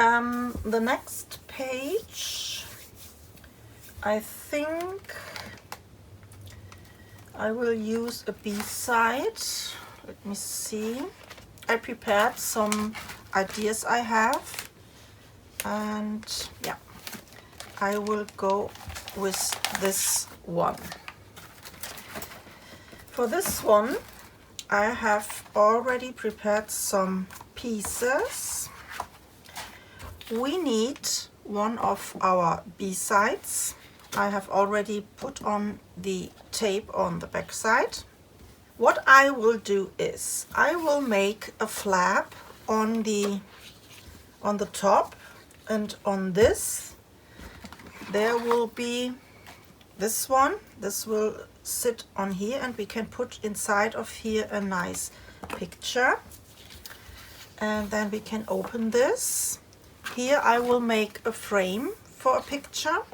The next page, I think I will use a B side. Let me see. I prepared some ideas I have, and yeah, I will go with this one. For this one, I have already prepared some pieces. We need one of our B sides. I have already put on the tape on the back side. What I will do is I will make a flap on the top, and on this there will be this one. This will sit on here, and we can put inside of here a nice picture, and then we can open this. Here I will make a frame for a picture,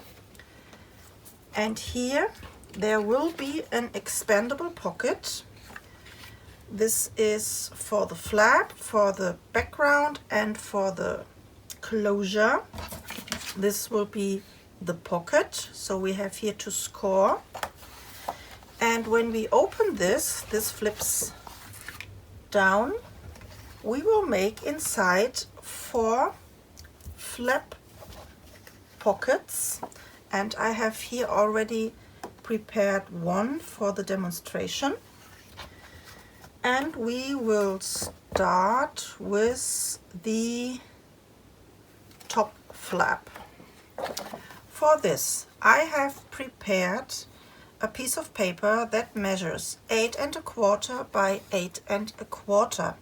and here there will be an expandable pocket. This is for the flap, for the background, and for the closure. This will be the pocket, so we have here to score. And when we open this flips down. We will make inside 4 flap pockets, and I have here already prepared one for the demonstration. And we will start with the top flap. For this, I have prepared a piece of paper that measures 8 1/4 by 8 1/4,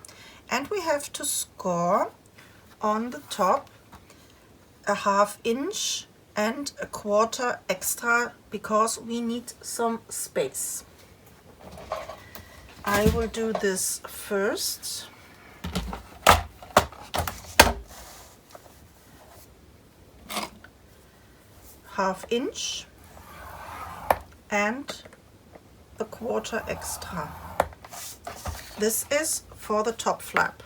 and we have to score on the top a 1/2 inch and 1/4 extra because we need some space. I will do this first. Half inch and a 1/4 extra. This is for the top flap.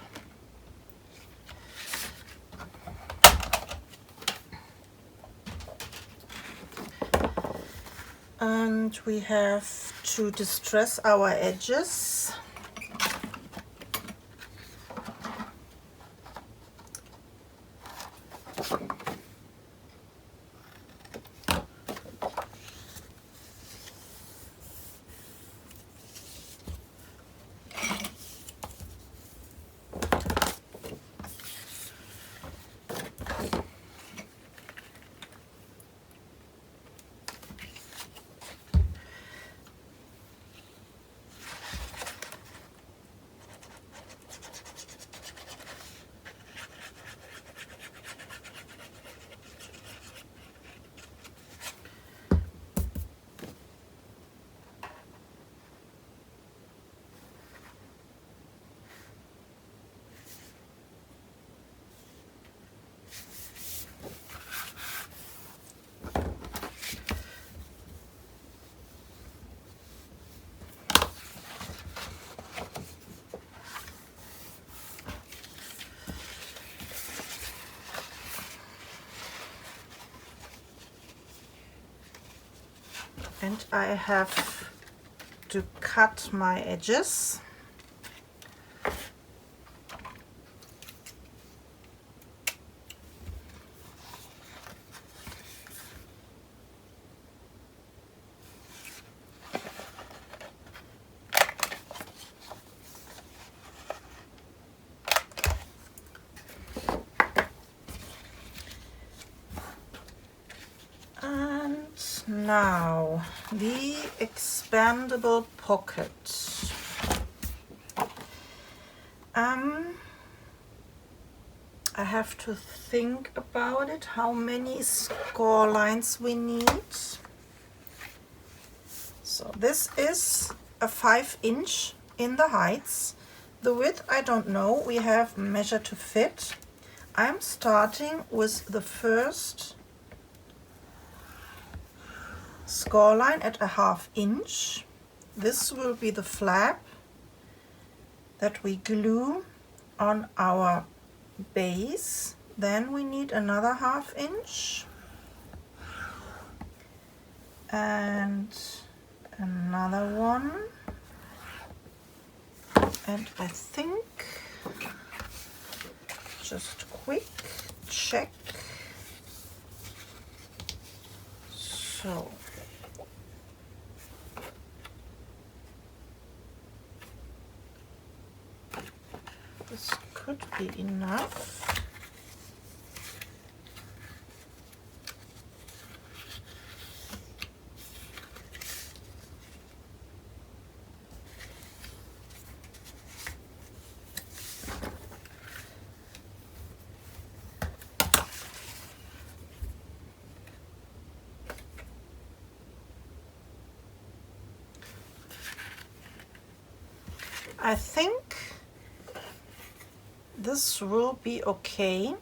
And we have to distress our edges. And I have to cut my edges. Now, the expandable pocket. I have to think about it, how many score lines we need. So this is a 5 inch in the heights. The width, I don't know, we have measure to fit. I'm starting with the first score line at a 1/2 inch. This will be the flap that we glue on our base Then we need another 1/2 inch and another one, and I think, just quick check, so this could be enough. I think this will be okay.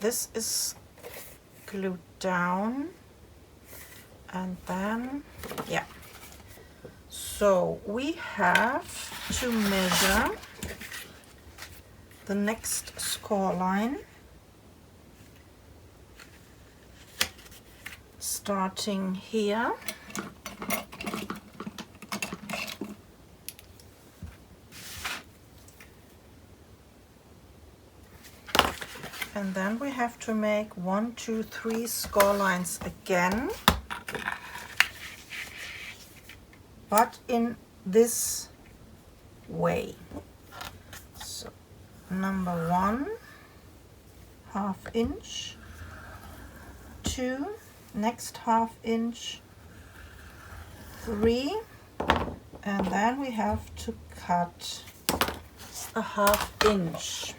This is glued down, and then, yeah. So we have to measure the next score line, starting here. And then we have to make 1, 2, 3 score lines again, but in this way. So number 1, 1/2 inch, 2, next 1/2 inch, 3, and then we have to cut a 1/2 inch.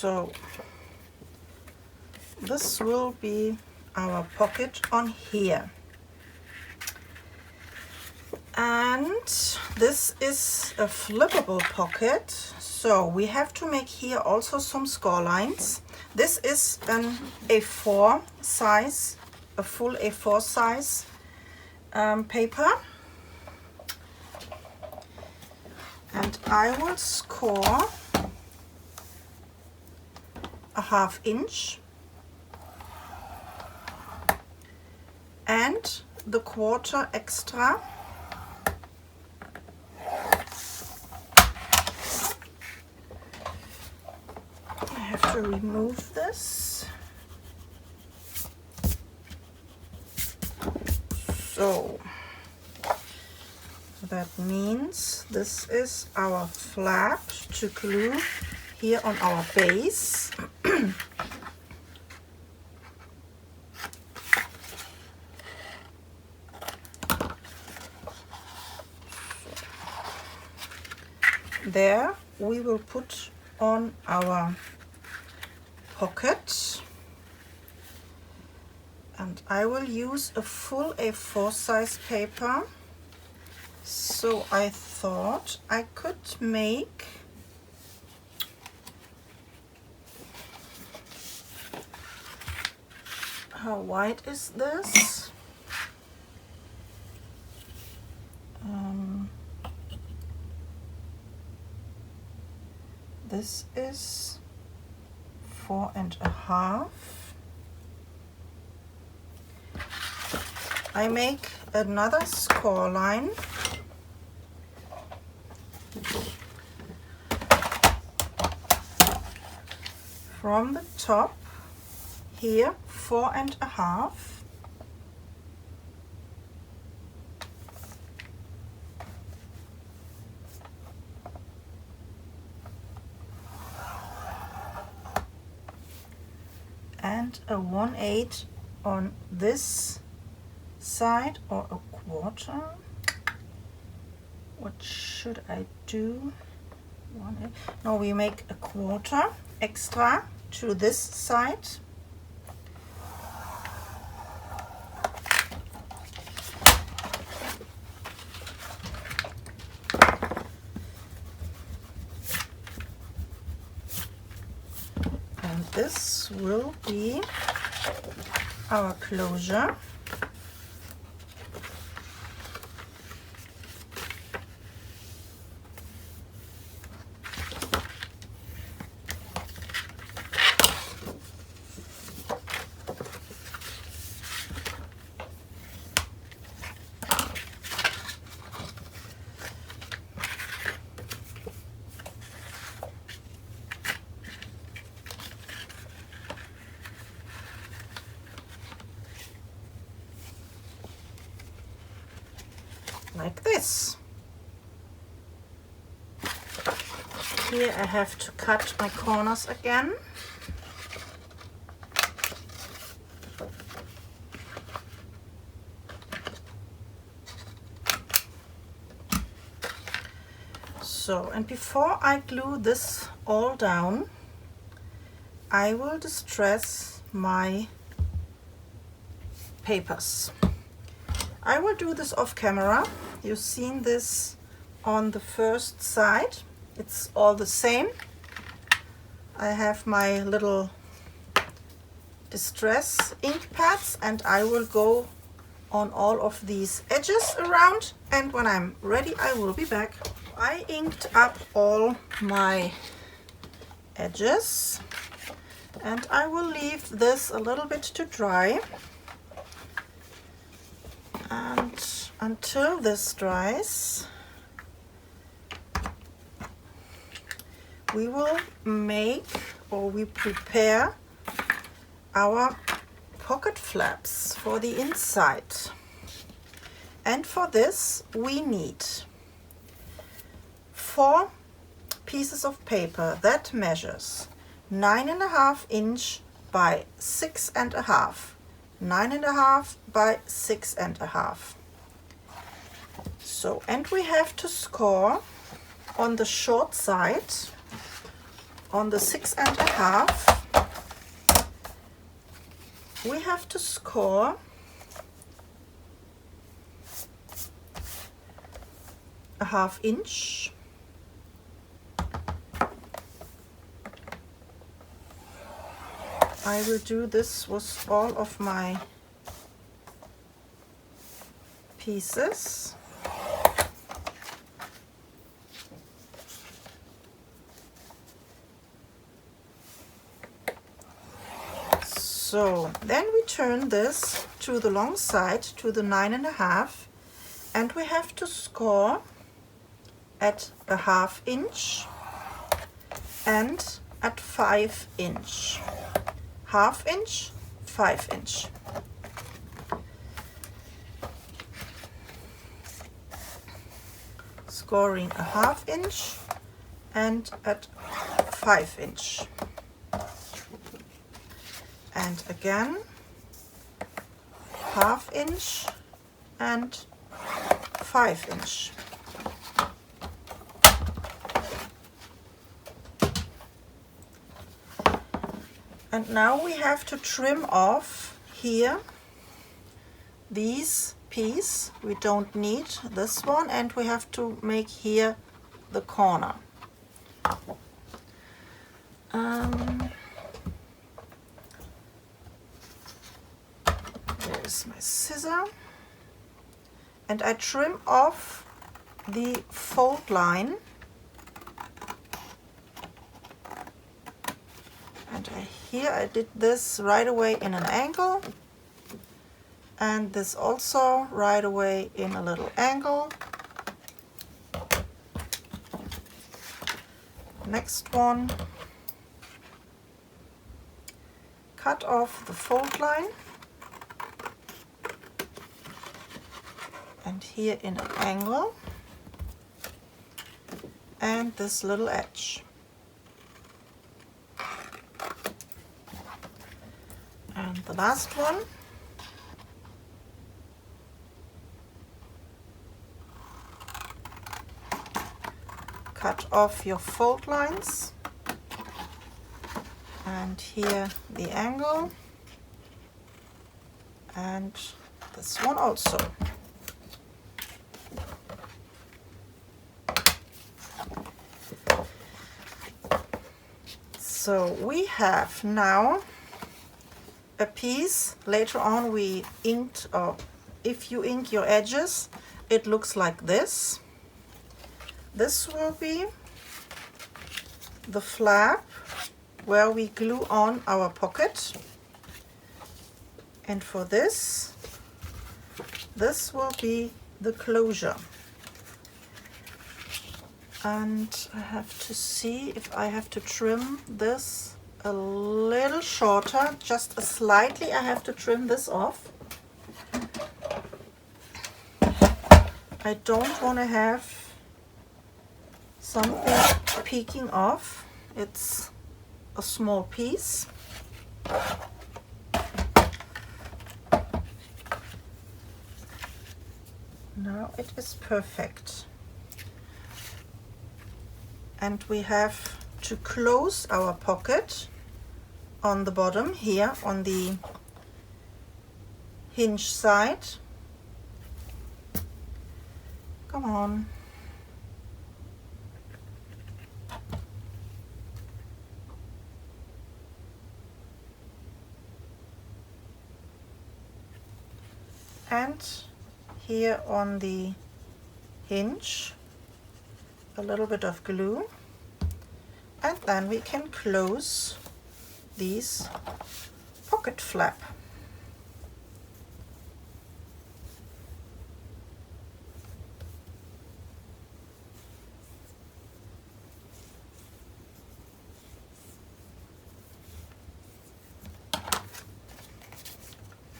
So this will be our pocket on here, and this is a flippable pocket, so we have to make here also some score lines. This is an A4 size, a full A4 size paper, and I will score a 1/2 inch and the 1/4 extra. I have to remove this. So that means this is our flap to glue here on our base. There we will put on our pocket, and I will use a full A4 size paper, so I thought I could make how wide is this? This is 4.5. I make another score line from the top here, 4.5. And a 1/8 on this side, or a 1/4. What should I do? 1/8. No, we make a 1/4 extra to this side. this will be our closure. Like this. Here I have to cut my corners again. So, and before I glue this all down, I will distress my papers. I will do this off camera. You've seen this on the first side. It's all the same. I have my little distress ink pads and I will go on all of these edges around, and when I'm ready I will be back. I inked up all my edges and I will leave this a little bit to dry. And until this dries, we will make, or we prepare, our pocket flaps for the inside. And for this we need 4 pieces of paper that measures 9.5 inch by 6.5. 9.5 by 6.5. So, and we have to score on the short side, on the 6.5, we have to score a 1/2 inch. I will do this with all of my pieces. So then we turn this to the long side, to the 9.5, and we have to score at a 1/2 inch and at 5 inch. 1/2 inch, 5 inch. Scoring a 1/2 inch and at 5 inch. And again 1/2 inch and 5 inch. And now we have to trim off here these piece. We don't need this one, and we have to make here the corner. There's my scissor, and I trim off the fold line. And here I did this right away in an angle, and this also right away in a little angle. Next one, cut off the fold line, and here in an angle, and this little edge. And the last one, cut off your fold lines, and here the angle, and this one also. So we have now a piece. Later on we inked, or if you ink your edges, it looks like this. This will be the flap where we glue on our pocket, and for this will be the closure. And I have to see if I have to trim this a little shorter, just a slightly. I have to trim this off. I don't want to have something peeking off. It's a small piece. Now it is perfect. And we have to close our pocket on the bottom here, on the hinge side. Come on. And here on the hinge, a little bit of glue, and then we can close these pocket flap.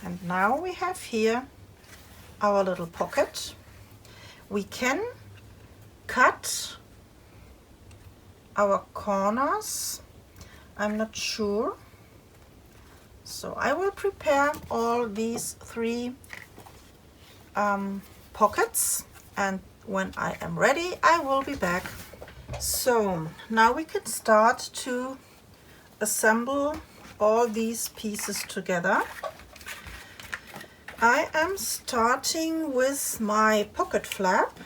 And now we have here our little pocket. We can cut our corners. I'm not sure. So I will prepare all these three pockets, and when I am ready, I will be back. So now we can start to assemble all these pieces together. I am starting with my pocket flap.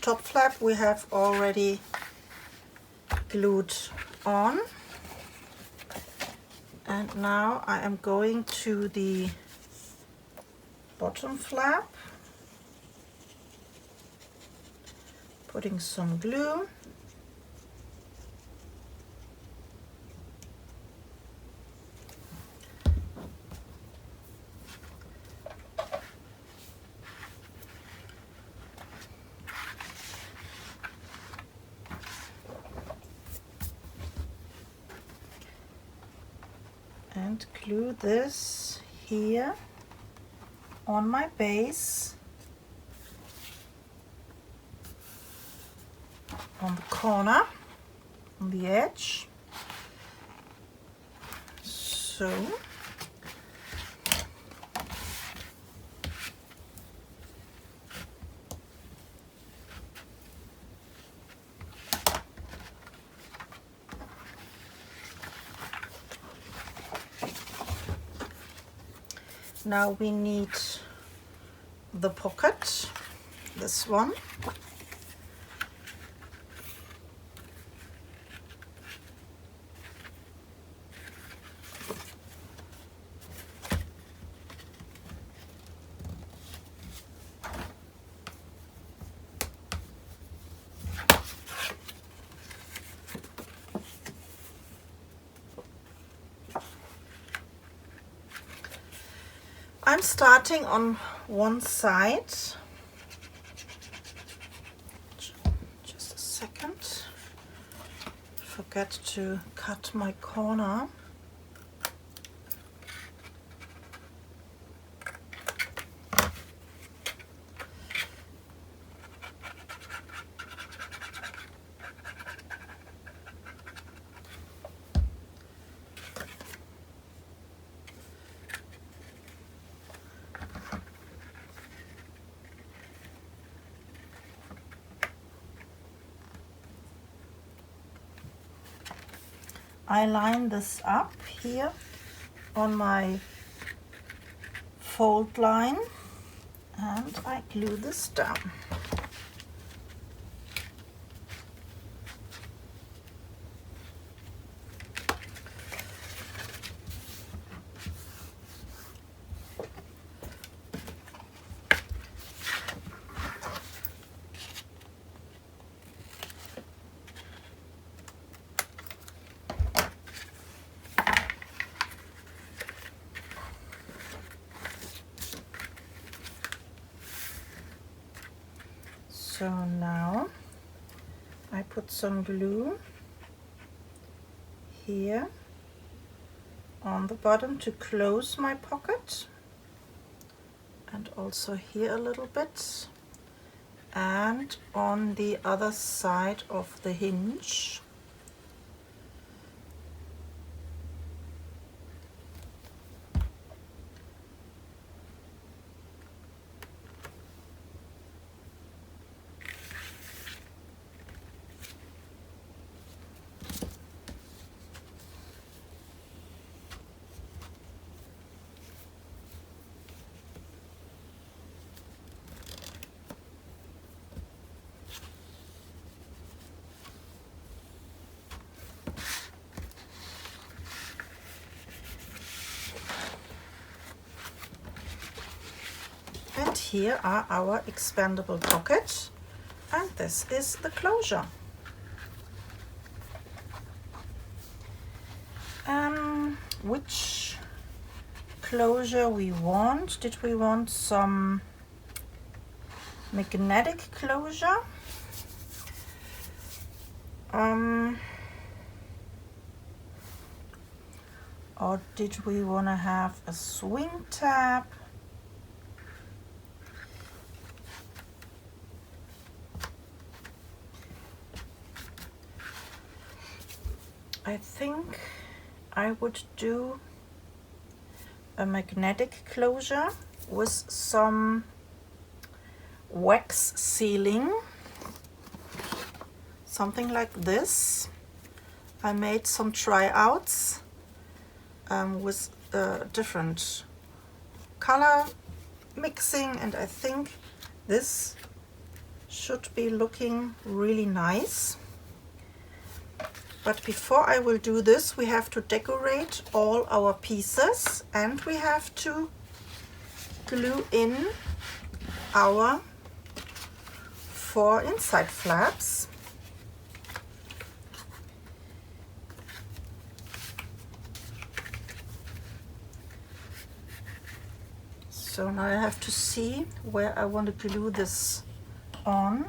Top flap we have already glued on. And now I am going to the bottom flap, putting some glue. And glue this here on my base, on the corner, on the edge. So now we need the pocket, this one. I'm starting on one side. Just a second. Forget to cut my corner. I line this up here on my fold line and I glue this down. So now I put some glue here on the bottom to close my pocket, and also here a little bit, and on the other side of the hinge. And here are our expandable pockets, and this is the closure. Which closure we want? Did we want some magnetic closure? Or did we want to have a swing tab? I think I would do a magnetic closure with some wax sealing, something like this. I made some tryouts with different color mixing, and I think this should be looking really nice. But before I will do this, we have to decorate all our pieces, and we have to glue in our 4 inside flaps. So now I have to see where I want to glue this on.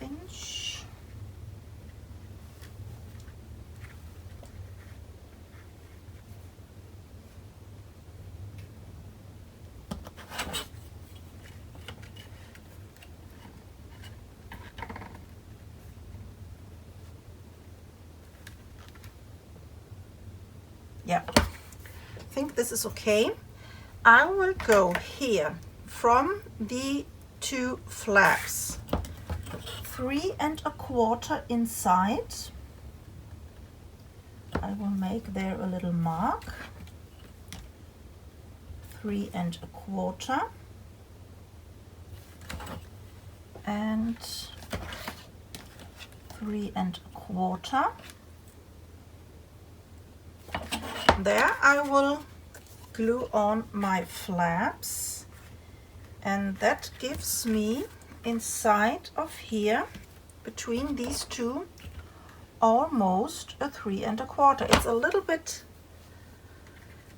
Inch. Yeah, I think this is okay. I will go here from the 2 flaps, 3 1/4 inside. I will make there a little mark, 3 1/4 and 3 1/4. There I will glue on my flaps, and that gives me inside of here, between these 2, almost a 3 1/4. It's a little bit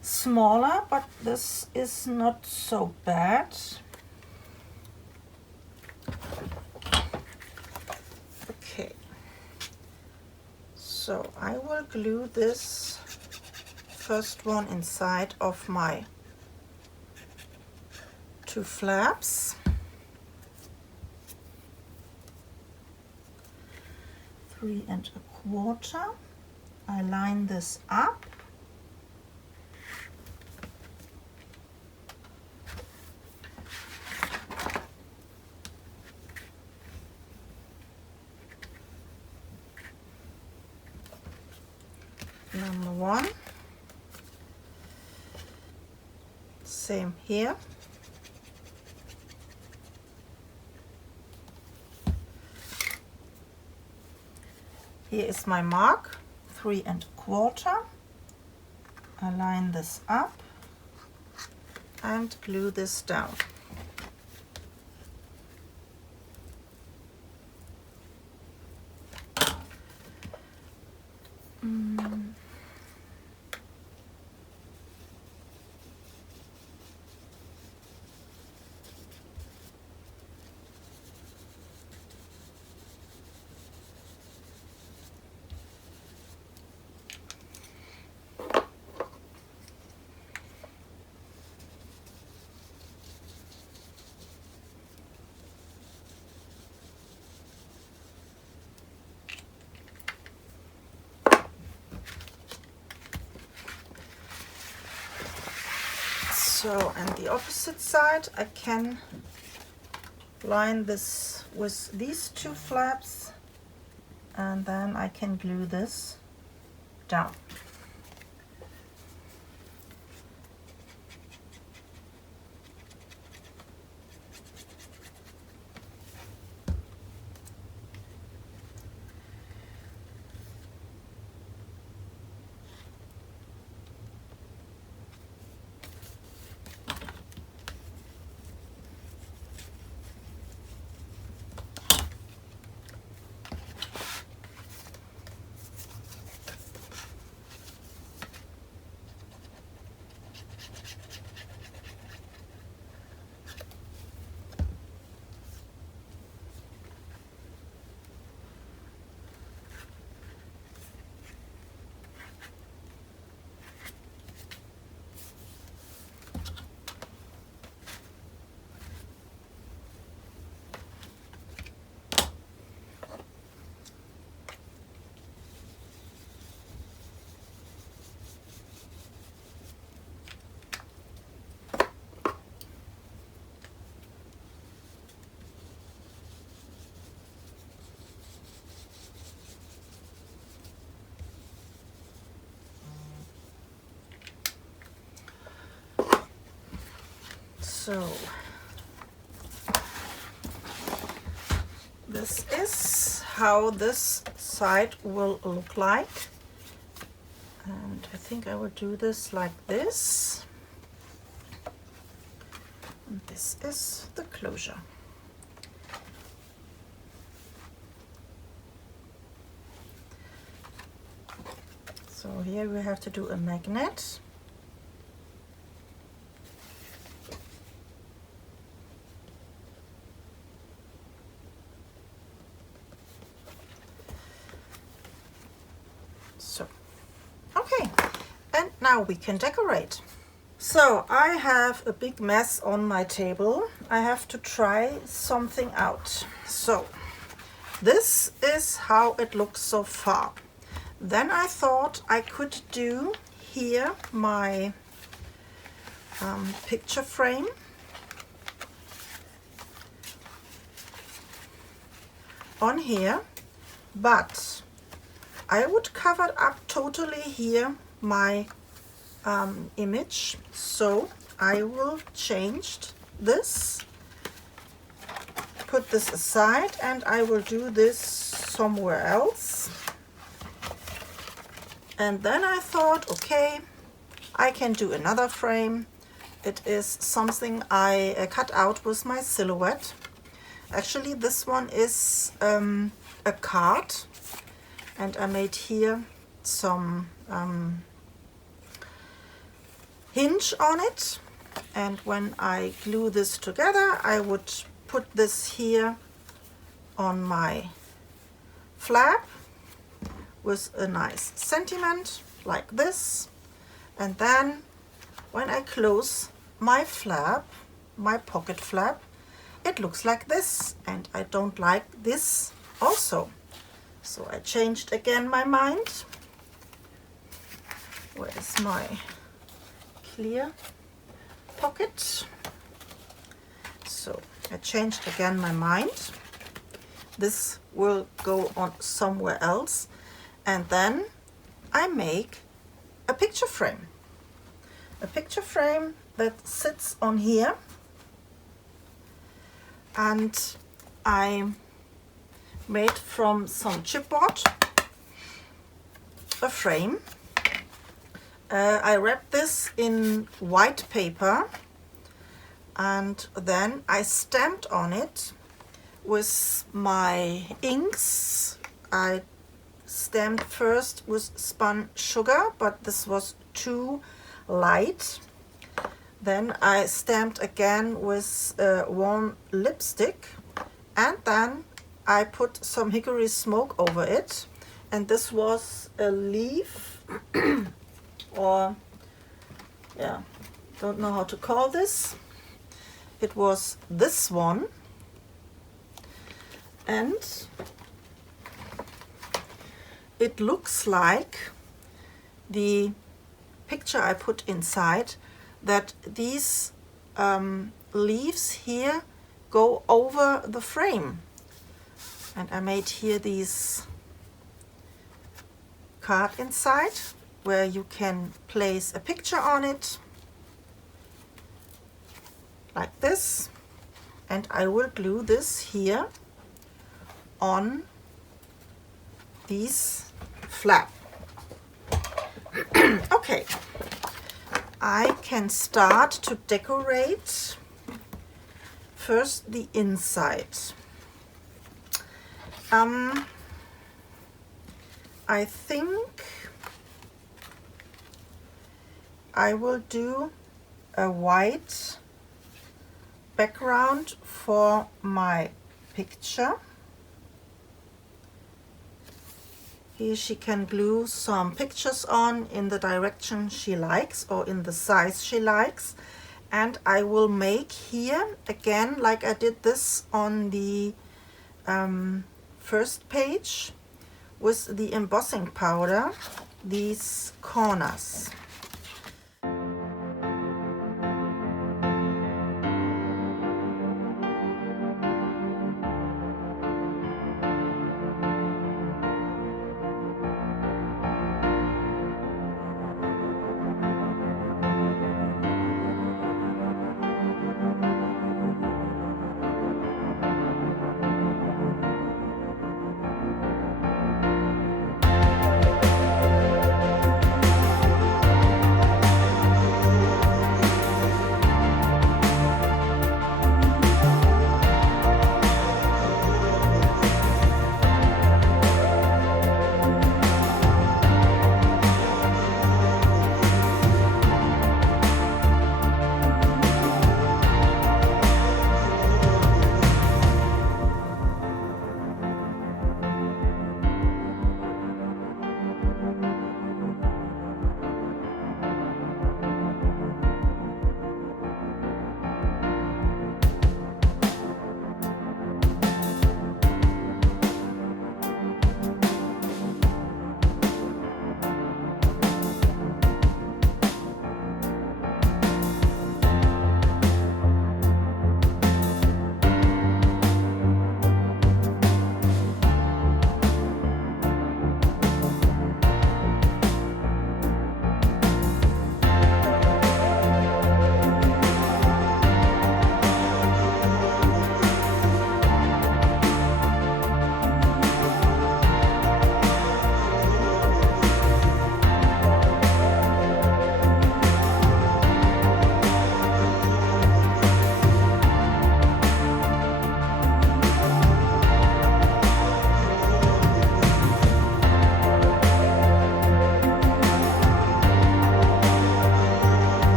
smaller, but this is not so bad. Okay, so I will glue this first one inside of my 2 flaps. 3 1/4. I line this up. Number 1. Same here. Here is my mark, 3 1/4. I line this up and glue this down. So, and the opposite side, I can line this with these two flaps, and then I can glue this down. So this is how this side will look like, and I think I will do this like this, and this is the closure. So here we have to do a magnet. So, okay, and now we can decorate. So I have a big mess on my table. I have to try something out. So this is how it looks so far. Then I thought I could do here my picture frame. On here, but I would cover up totally here my image, so I will change this, put this aside, and I will do this somewhere else. And then I thought, okay, I can do another frame. It is something I cut out with my silhouette. Actually, this one is a card, and I made here some hinge on it, and when I glue this together, I would put this here on my flap with a nice sentiment like this, and then when I close my flap, my pocket flap, it looks like this, and I don't like this also. So I changed again my mind. Where is my clear pocket? So I changed again my mind. This will go on somewhere else, and then I make a picture frame. A picture frame that sits on here, and I made from some chipboard a frame. I wrapped this in white paper, and then I stamped on it with my inks. I stamped first with Spun Sugar, but this was too light. Then I stamped again with warm lipstick, and then I put some Hickory Smoke over it, and this was a leaf or yeah, don't know how to call this. It was this one, and it looks like the picture I put inside, that these leaves here go over the frame. And I made here these card inside where you can place a picture on it like this, and I will glue this here on these flap. Okay, I can start to decorate first the inside. I think I will do a white background for my picture. Here she can glue some pictures on in the direction she likes or in the size she likes. And I will make here again, like I did this on the first page with the embossing powder, these corners.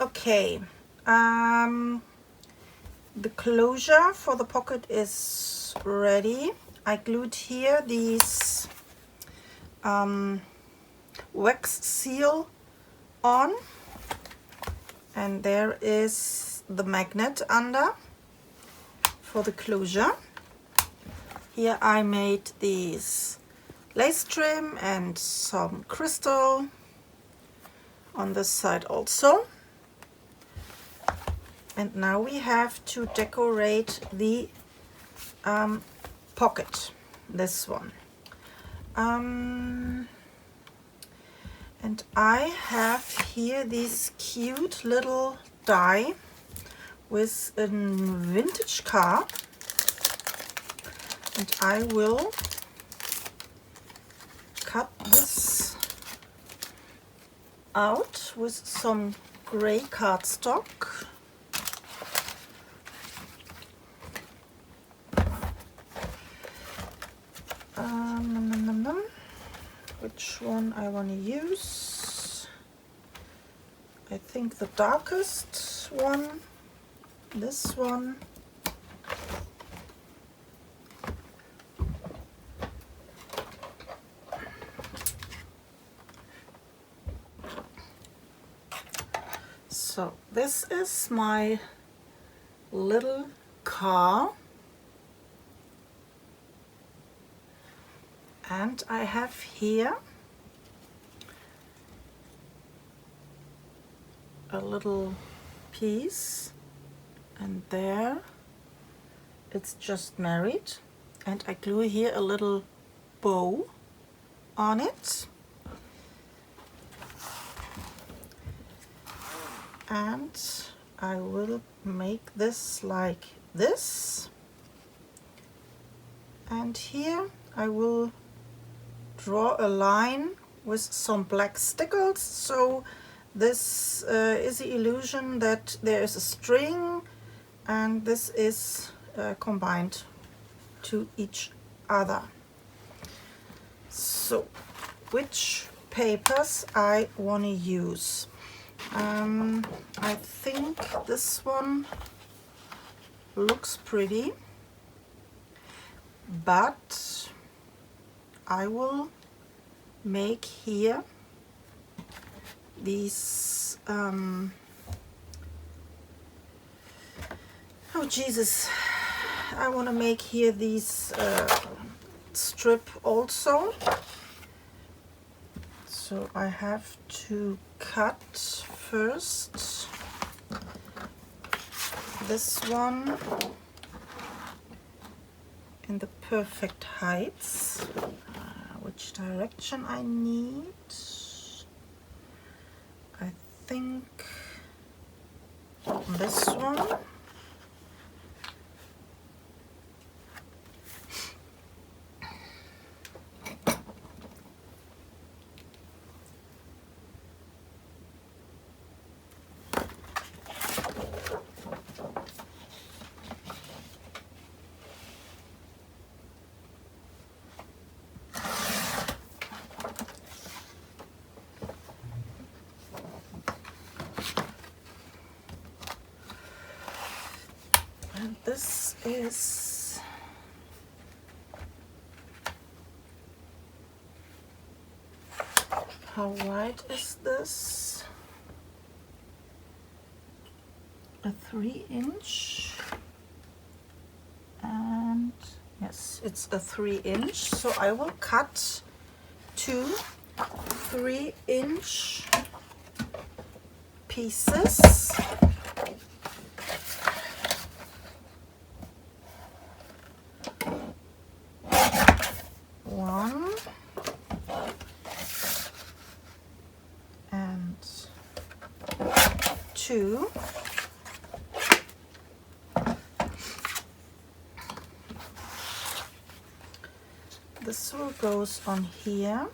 Okay, the closure for the pocket is ready. I glued here these wax seal on, and there is the magnet under for the closure. Here I made these lace trim and some crystal on this side also. And now we have to decorate the pocket, this one. And I have here this cute little die with a vintage car, and I will cut this out with some gray cardstock. Which one I want to use? I think the darkest one, this one. So this is my little car, and I have here a little piece, and there it's just married, and I glue here a little bow on it, and I will make this like this, and here I will draw a line with some black stickles, so this is the illusion that there is a string and this is combined to each other. So which papers I want to use? I think this one looks pretty, but I will make here these oh Jesus, I want to make here these strip also. So I have to cut first this one in the perfect heights. Which direction I need? I think this one. And this is how wide is this? A 3-inch, and yes, it's a 3-inch. So I will cut 2 3-inch pieces. One and 2. This will goes on here,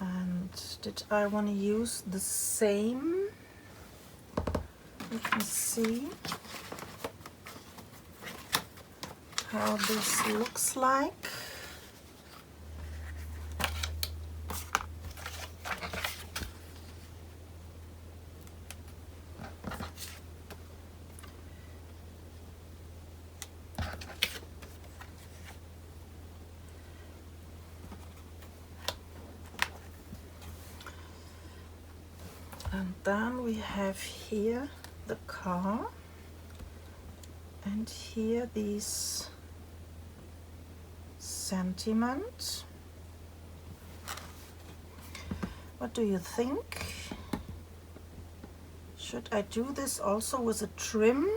and did I want to use the same? Let me see how this looks like. And then we have here the car, and here these sentiment. What do you think? Should I do this also with a trim?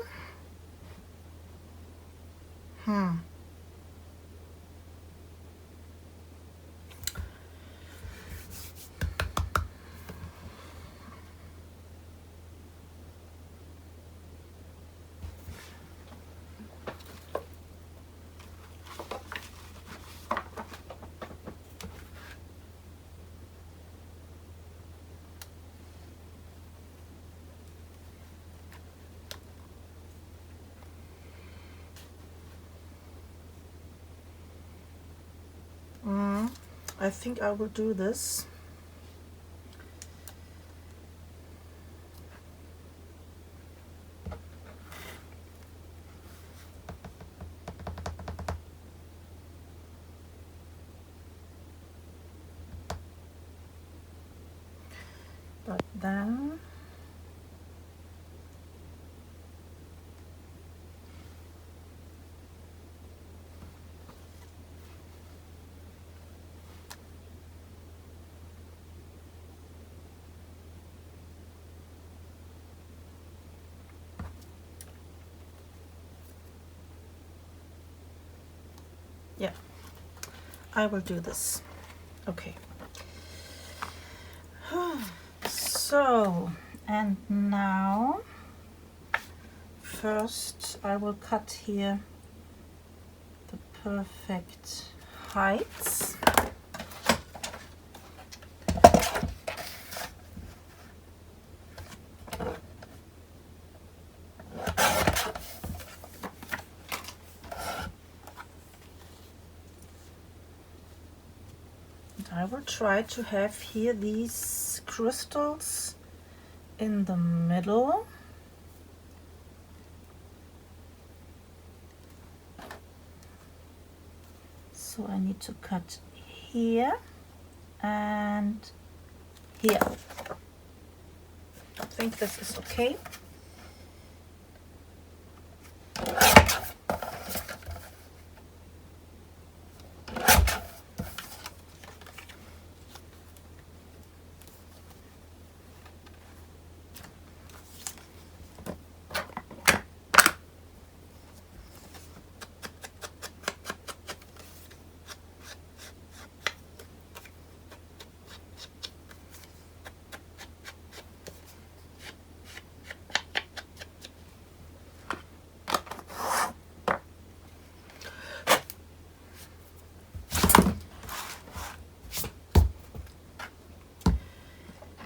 I think I will do this. But then yeah, I will do this. Okay. So, and now first I will cut here the perfect heights. I will try to have here these crystals in the middle. So I need to cut here and here. I think this is okay.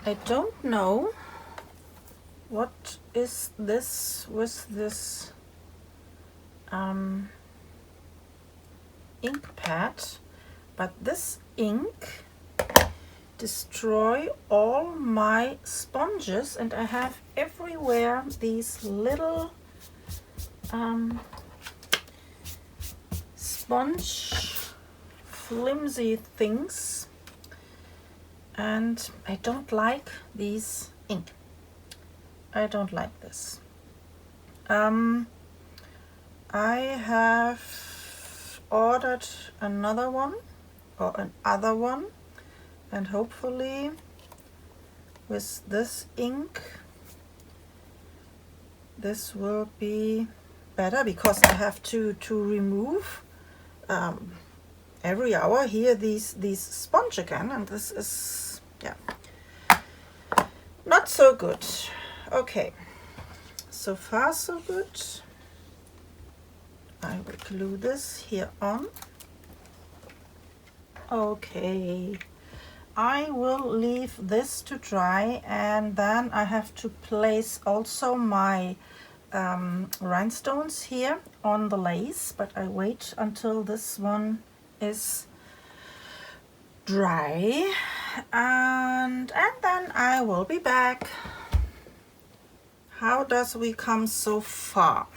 I don't know what is this with this ink pad, but this ink destroy all my sponges, and I have everywhere these little sponge flimsy things, and I don't like these ink. I don't like this. I have ordered another one or another one, and hopefully with this ink this will be better, because I have to remove every hour here these sponge again, and this is, yeah, not so good. Okay, so far so good. I will glue this here on. Okay, I will leave this to dry, and then I have to place also my rhinestones here on the lace, but I wait until this one is dry, and then I will be back. How does we come so far?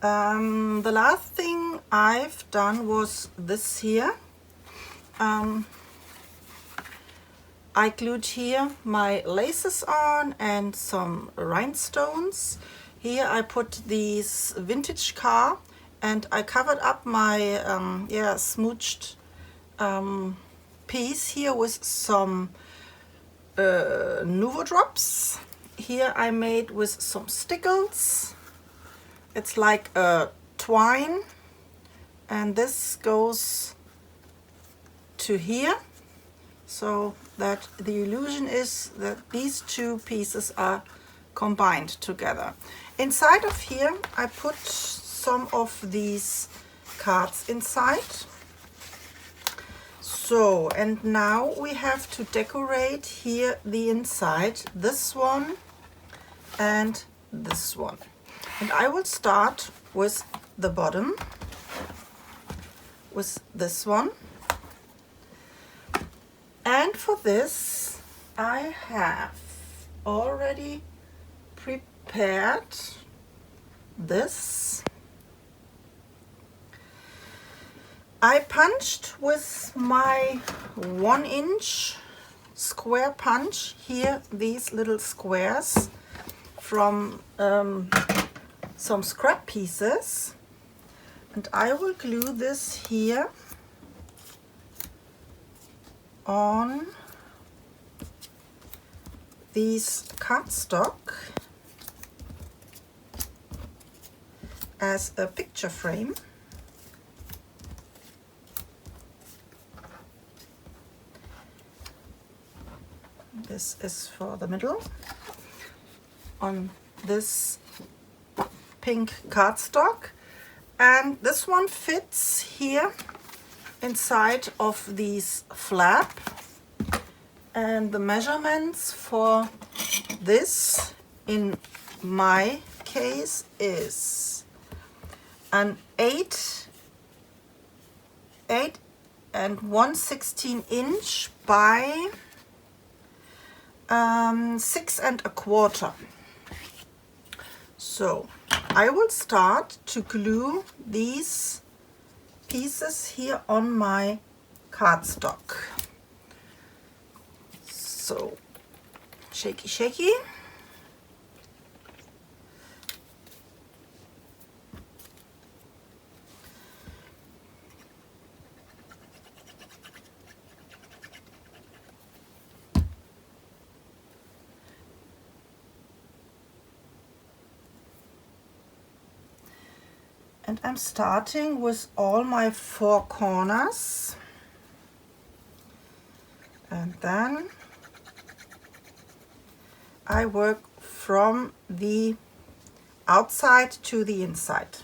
The last thing I've done was this here. I glued here my laces on and some rhinestones. Here I put this vintage car and I covered up my smooched piece here with some Nuvo drops. Here I made with some stickles. It's like a twine, and this goes to here, so that the illusion is that these two pieces are combined together. Inside of here I put some of these cards inside. So, and now we have to decorate here the inside, this one and this one. And I will start with the bottom, with this one. And for this, I have already prepared this. I punched with my 1-inch square punch here these little squares from some scrap pieces, and I will glue this here on these cardstock as a picture frame. This is for the middle on this pink cardstock, and this one fits here inside of these flap, and the measurements for this in my case is an 8 and 1/16 inch by 6 1/4. So I will start to glue these pieces here on my cardstock. So shaky shaky. And I'm starting with all my 4 corners, and then I work from the outside to the inside.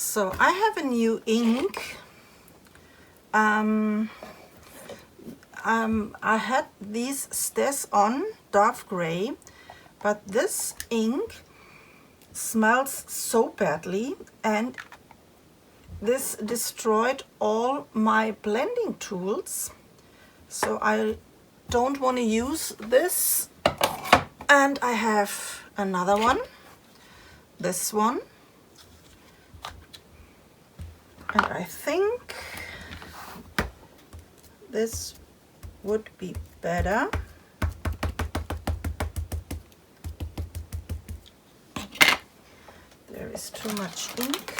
So I have a new ink. I had these Stes on dark gray, but this ink smells so badly and this destroyed all my blending tools. So I don't want to use this. And I have another one, this one. And I think this would be better. There is too much ink.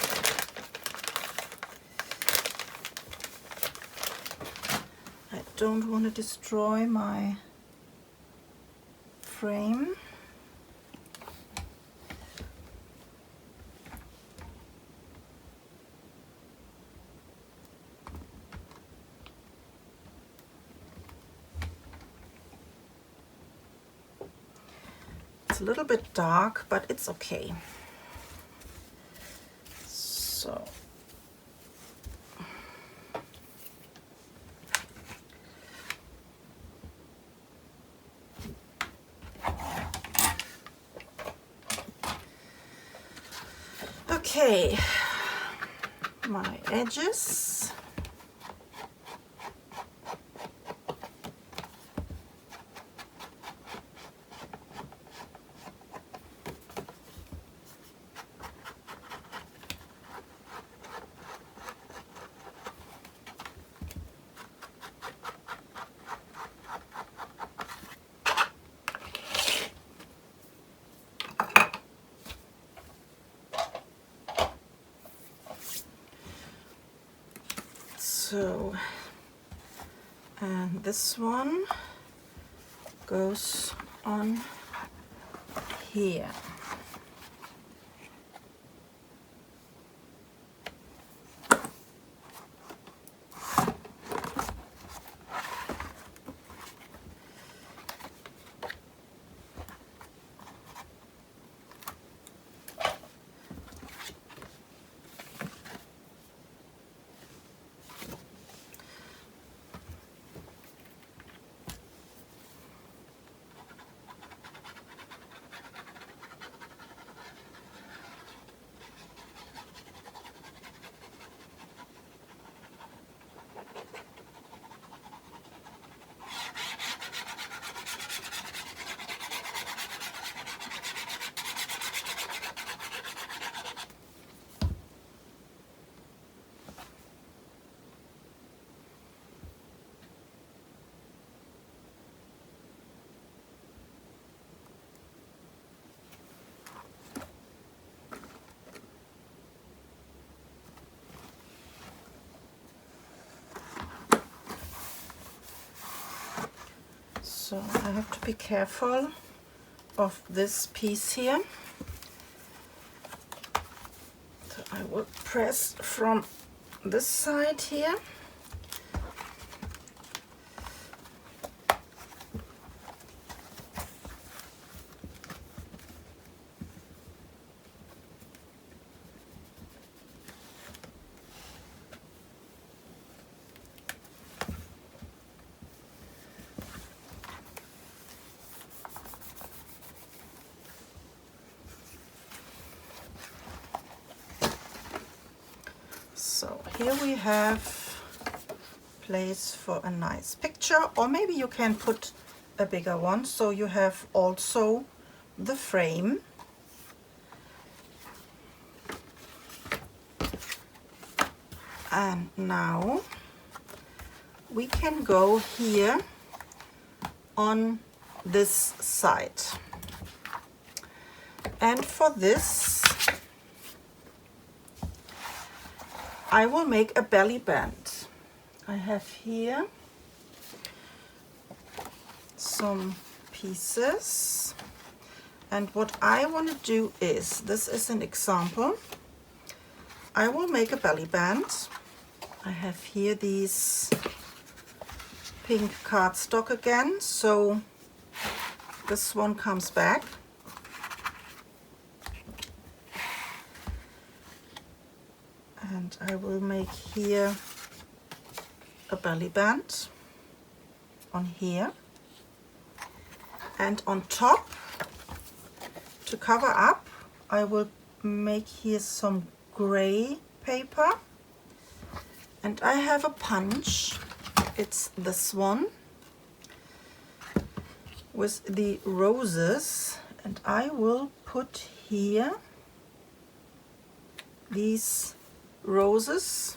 I don't want to destroy my frame. It's a little bit dark, but it's okay. So okay, my edges. So, and this one goes on here. So I have to be careful of this piece here. So I will press from this side here. So here we have place for a nice picture, or maybe you can put a bigger one so you have also the frame. And now we can go here on this side. And for this I will make a belly band. I have here some pieces, and what I want to do is, this is an example, I will make a belly band. I have here these pink cardstock again, so this one comes back. And I will make here a belly band on here, and on top, to cover up, I will make here some gray paper, and I have a punch. It's this one with the roses, and I will put here these roses,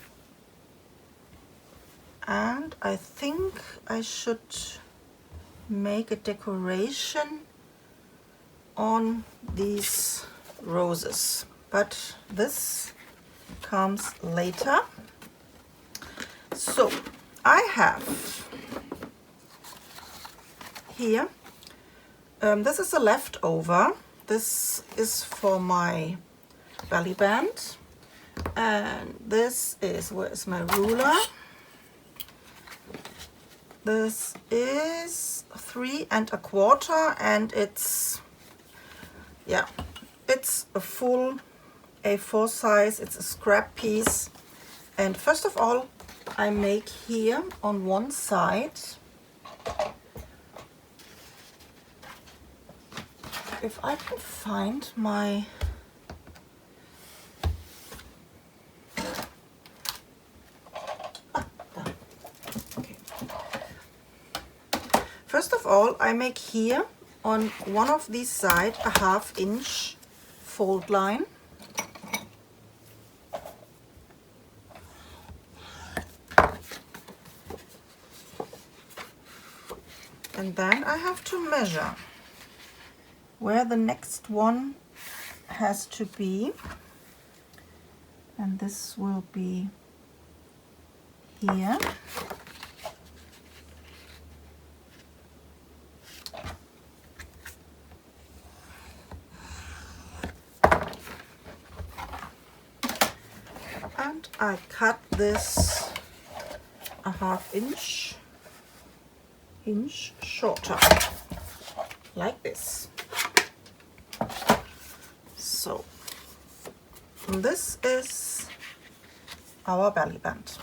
and I think I should make a decoration on these roses, but this comes later. So I have here, this is a leftover. This is for my belly band, and this is, where is my ruler? This is 3 1/4, and it's, yeah, it's a full A4 size. It's a scrap piece. And first of all, I make here on one side, if I can find my, okay. First of all, I make here on one of these sides a 1/2 inch fold line. And then I have to measure where the next one has to be. And this will be here. And I cut this a 1/2 inch shorter, like this. So this is our belly band.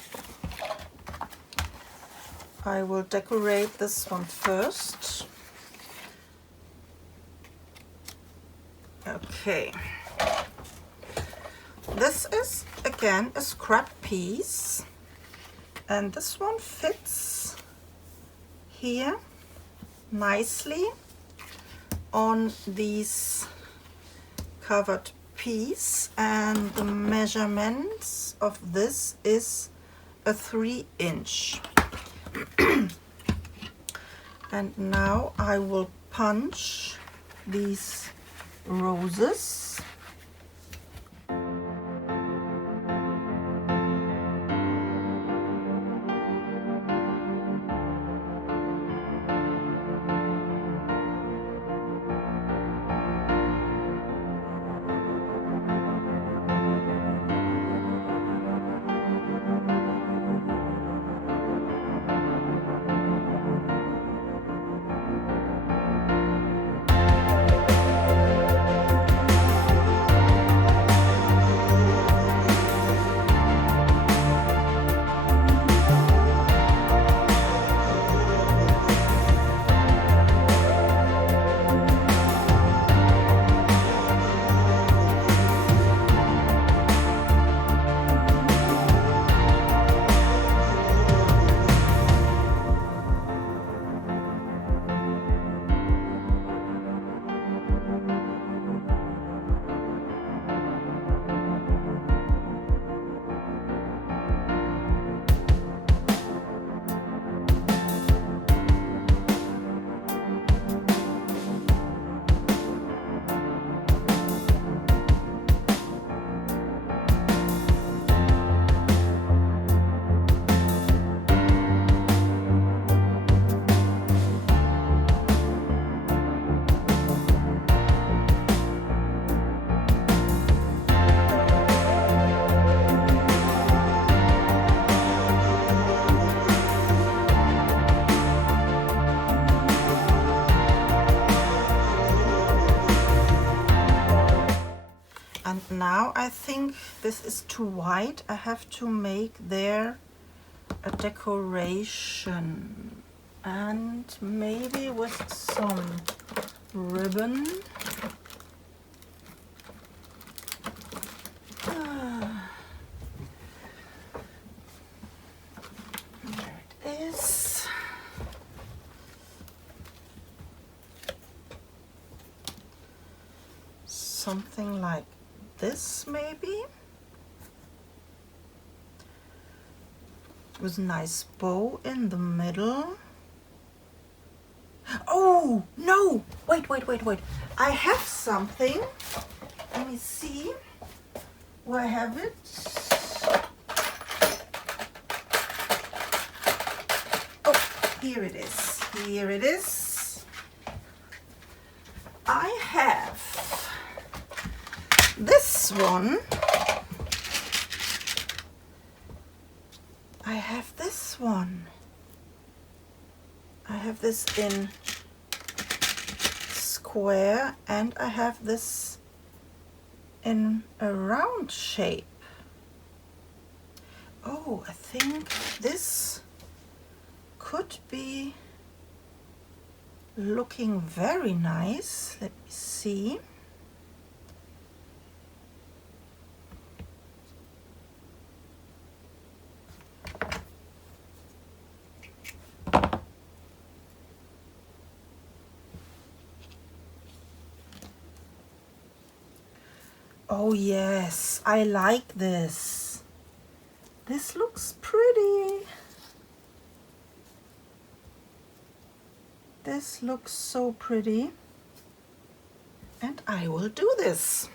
I will decorate this one first. Okay. This is again a scrap piece, and this one fits here nicely on these covered piece, and the measurements of this is a 3 inch. And now I will punch these roses. now I think this is too white. I have to make there a decoration, and maybe with some ribbon. There it is. Something like this maybe, with a nice bow in the middle. Oh no, wait, I have something. Let me see where I have it. Oh, here it is, here it is. I have this one. I have this one. I have this in square, and I have this in a round shape. Oh, I think this could be looking very nice. Let me see. Oh yes, I like this. This looks pretty. This looks so pretty. And I will do this.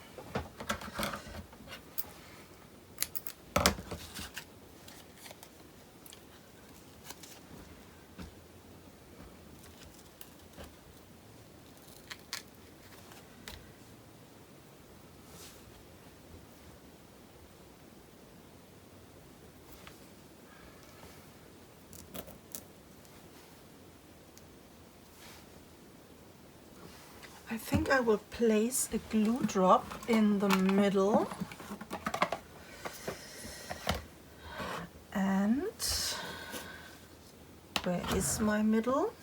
I think I will place a glue drop in the middle, and where is my middle?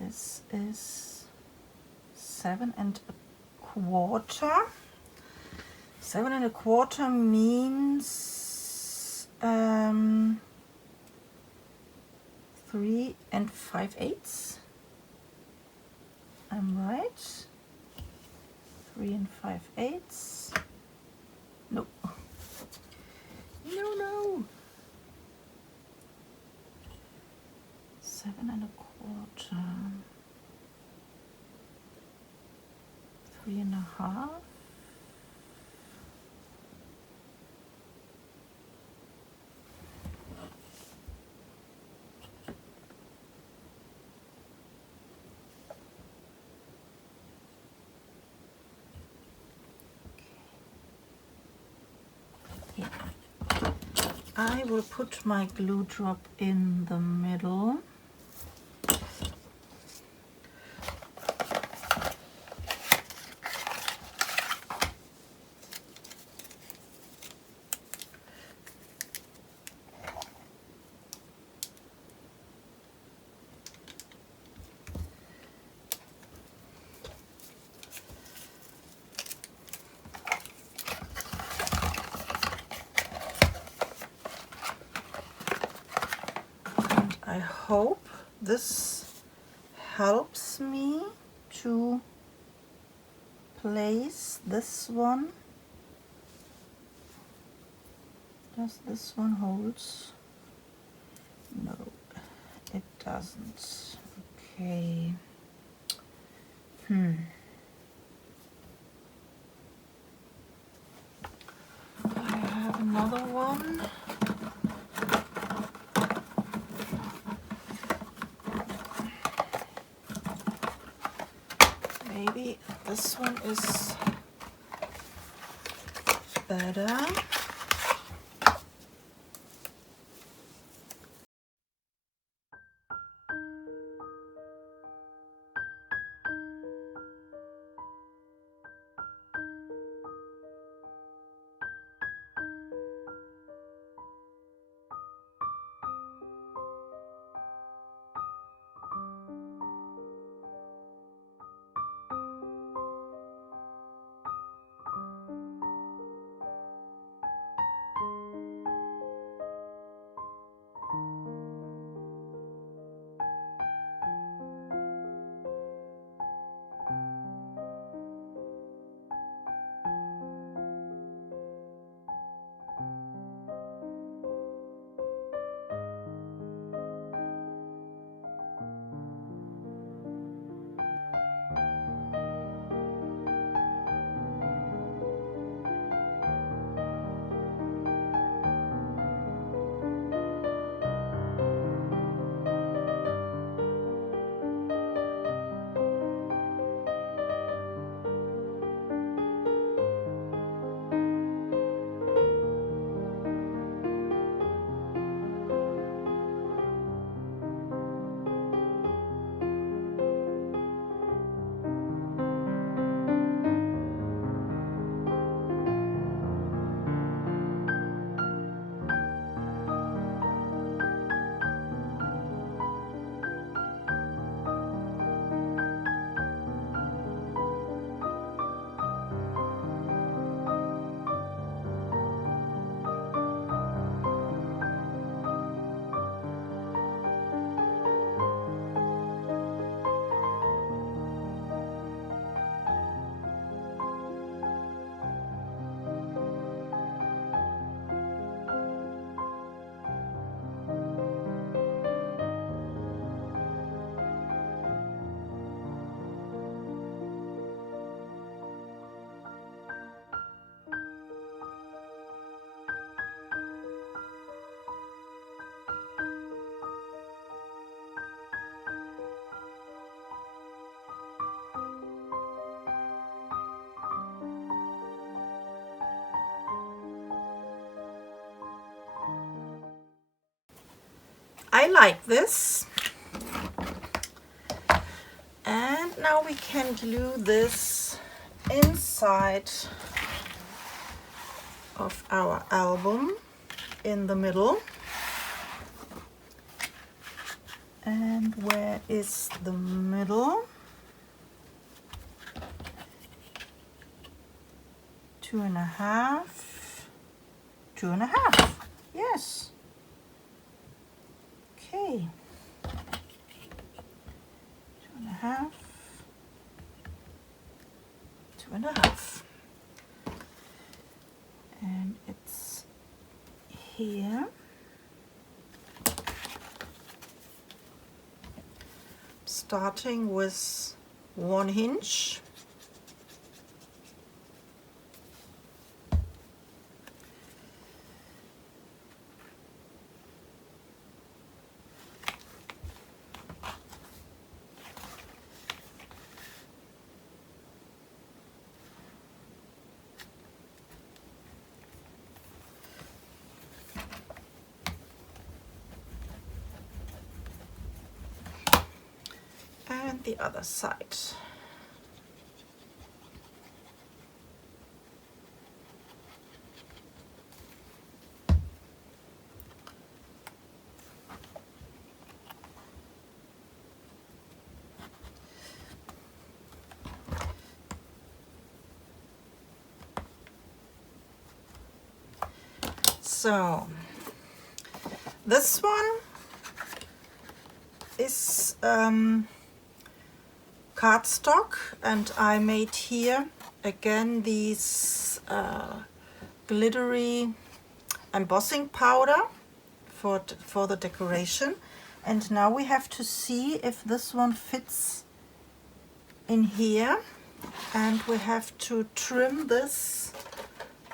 This is 7 1/4. 7 1/4 means 3 5/8. I'm right. 3 5/8. No. No. 7 1/4. 3 1/2. I will put my glue drop in the middle. I hope this helps me to place this one. Does this one hold? No, it doesn't. Okay. I have another one. Maybe this one is better. I like this. And now we can glue this inside of our album in the middle. And where is the middle? 2.5, 2.5, yes. Okay, 2.5, 2.5. And it's here. Starting with 1 inch. And the other side. So this one is cardstock, and I made here again these glittery embossing powder for the decoration. And now we have to see if this one fits in here, and we have to trim this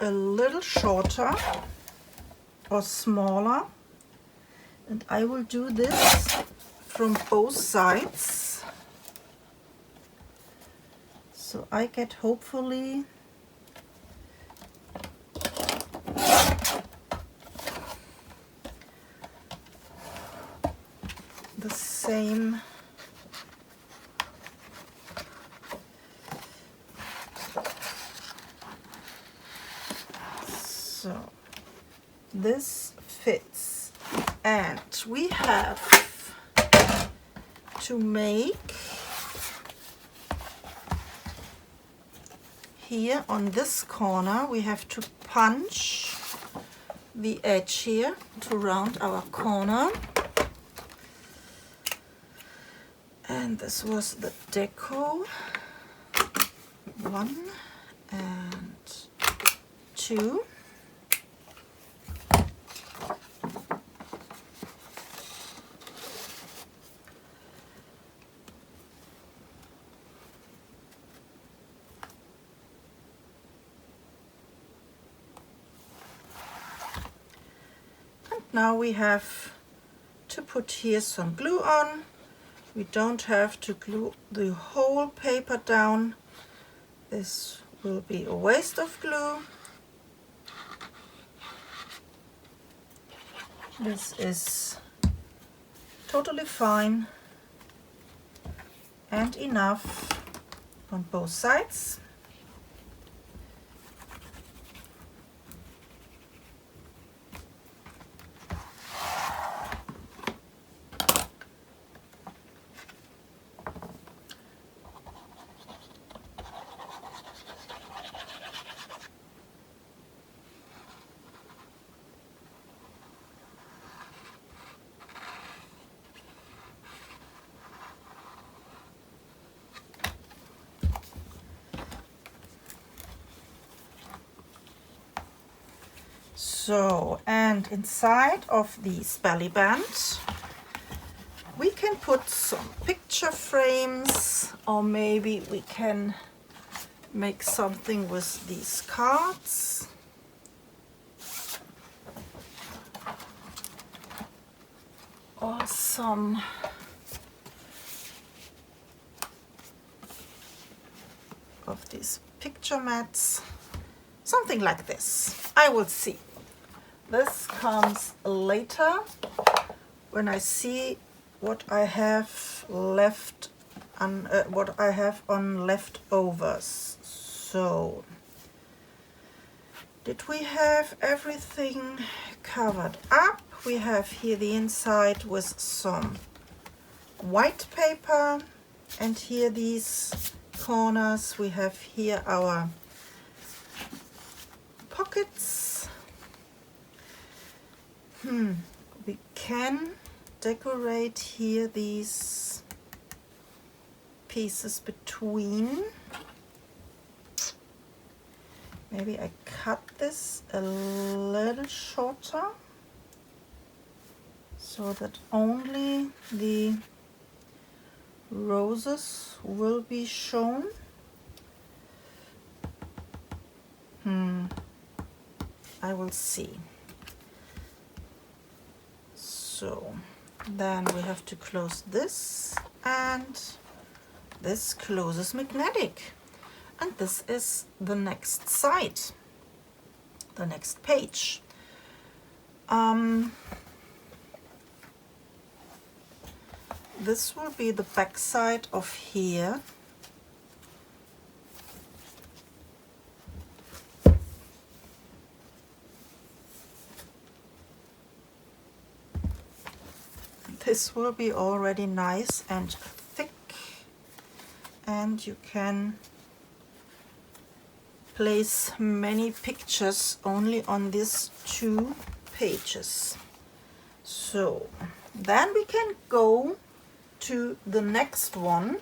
a little shorter or smaller, and I will do this from both sides, so I get hopefully the same so this fits. And we have to make here on this corner, we have to punch the edge here to round our corner. And this was the deco 1 and 2. Now we have to put here some glue on. We don't have to glue the whole paper down. This will be a waste of glue. This is totally fine and enough on both sides. So, and inside of this belly band we can put some picture frames, or maybe we can make something with these cards. Or some of these picture mats. Something like this. I will see. This comes later, when I see what I have left on what I have on leftovers. So did we have everything covered up? We have here the inside with some white paper, and here these corners. We have here our pockets. We can decorate here these pieces between. Maybe I cut this a little shorter so that only the roses will be shown. I will see. So then we have to close this, and this closes magnetic. And this is the next side, the next page. This will be the back side of here. This will be already nice and thick, and you can place many pictures only on these 2 pages. So then we can go to the next one.